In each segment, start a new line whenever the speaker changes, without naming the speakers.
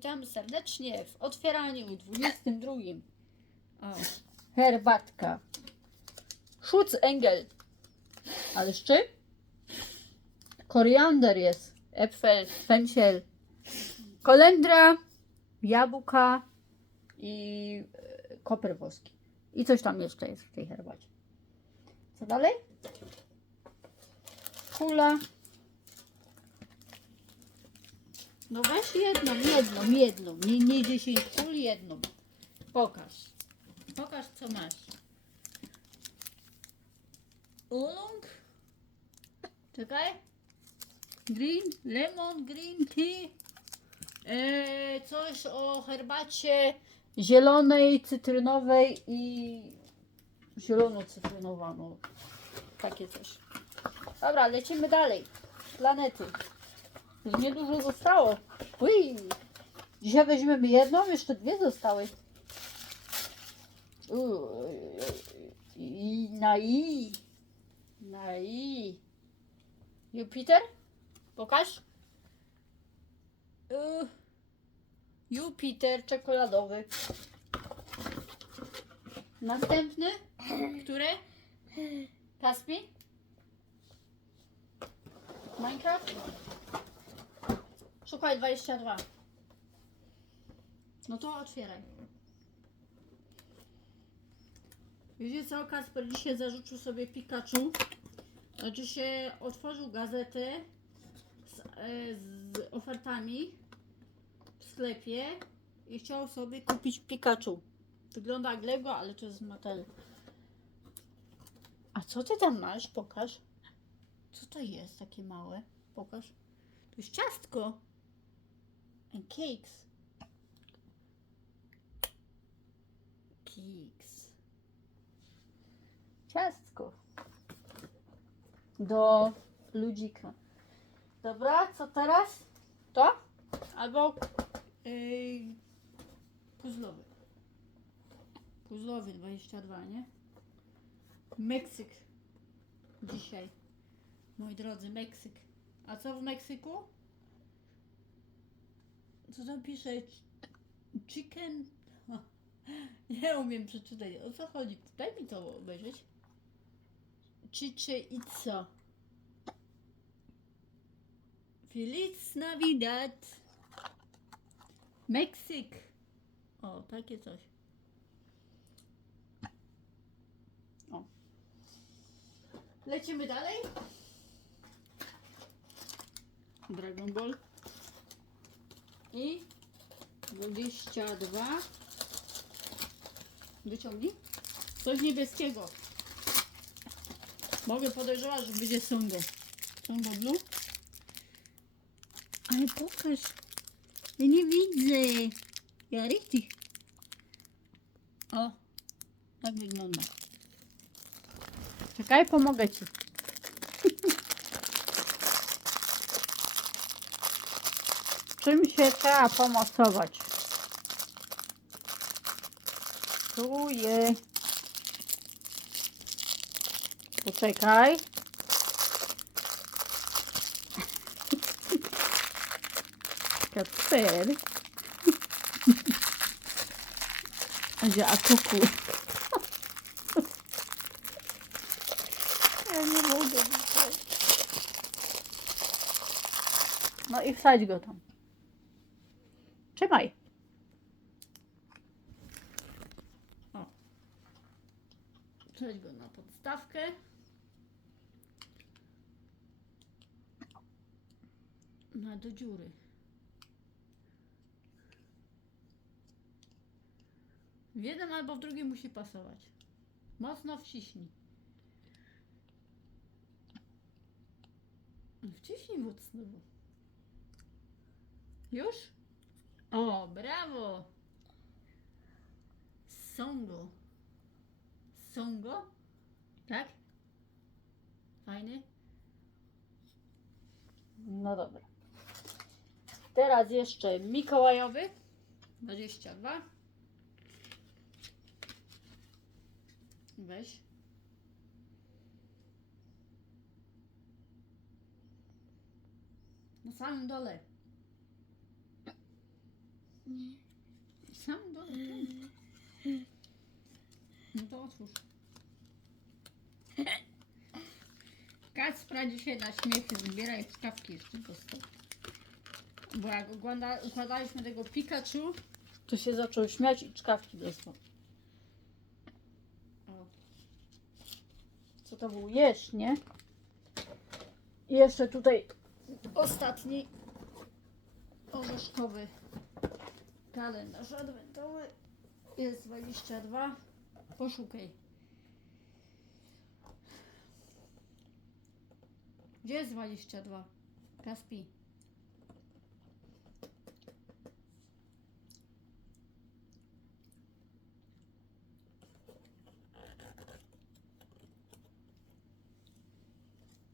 Witamy serdecznie w otwieraniu 22. O, herbatka. Schutzengel. Ale z czym? Koriander jest. Äpfel, fensiel. Kolendra, jabłka i e, koper włoski. I coś tam jeszcze jest w tej herbacie. Co dalej? Kula. No weź jedną, jedną, jedną. Nie, nie 10 kul, jedną. Pokaż. Pokaż co masz. Ulung. Czekaj. Green, lemon, green tea. E, coś o herbacie zielonej, cytrynowej i zielono-cytrynowa. No, takie coś. Dobra, lecimy dalej. Planety. Niedużo zostało. Uj. Dzisiaj weźmiemy jedną, jeszcze dwie zostały. Na i. Na i. Jupiter? Pokaż. Y, Jupiter czekoladowy. Następny? Który? Kaspi? Minecraft? Szukaj 22. No to otwieraj. Wiecie co, Kasper dzisiaj zarzucił sobie Pikachu. Znaczy się otworzył gazetę z, e, z ofertami w sklepie i chciał sobie kupić Pikachu. Wygląda jak Lego, ale to jest Mattel. A co ty tam masz? Pokaż. Co to jest takie małe? Pokaż. To jest ciastko. And cakes. Cakes. Do ludzika. Dobra, co teraz? To? Albo yy, puzzlowy. Puzzlowy 22, nie? Meksyk. Dzisiaj. Moi drodzy, Meksyk. A co w Meksyku? Co tam pisze? Ch- Chicken. Nie umiem przeczytać. O co chodzi? Daj mi to obejrzeć. Chiche i co? Feliz Navidad. Meksyk. O, takie coś. O. Lecimy dalej. Dragon Ball. I 22. Wyciągnij. Coś niebieskiego. Mogę podejrzewać, że będzie Songo. Songo Blue. Ale pokaż. Ja nie widzę. Ja richtig. O, tak wygląda. Czekaj, pomogę ci. Czym się trzeba pomocować? Czuję. Poczekaj. Kacper. Gdzie a kuku? Ja nie mogę. No i wsadź go tam. Trzymaj. O. Wsadź go na podstawkę. Na do dziury. W albo w drugim musi pasować. Mocno wciśnij. Wciśnij mocno. Już? O, brawo! Songo. Songo? Tak? Fajny? No dobra. Teraz jeszcze Mikołajowy. 22. Weź. Na samym dole. Sam do... No to otwórz. Kacpra dzisiaj na śmiechy zbiera i czkawki jeszcze dostał. Bo jak ogląda, układaliśmy tego Pikachu, to się zaczął śmiać i czkawki dostał. O. Co to był jeż, nie? I jeszcze tutaj ostatni orzeszkowy kalendarz adwentowy. Jest 22. Poszukaj. Gdzie jest 22? Kaspi.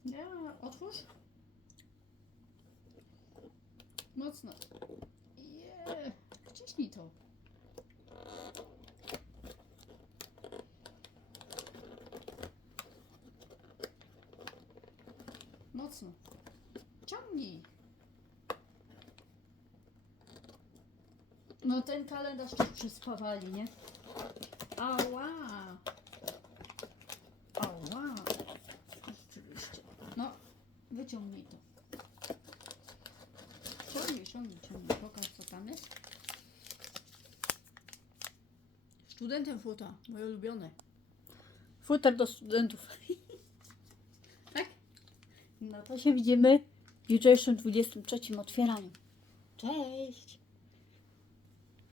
Nie, otwórz. Mocno. Je, wciśnij to. Mocno. Ciągnij. No ten kalendarz też przyspawali, nie? Ała. Ała. Rzeczywiście. No, wyciągnij to. Ciągnij, ciągnij, ciągnij. Pokaż co tam jest. Studentem futa, moje ulubione. Futer do studentów. tak? No to się widzimy w jutrzejszym 23 otwieraniu. Cześć!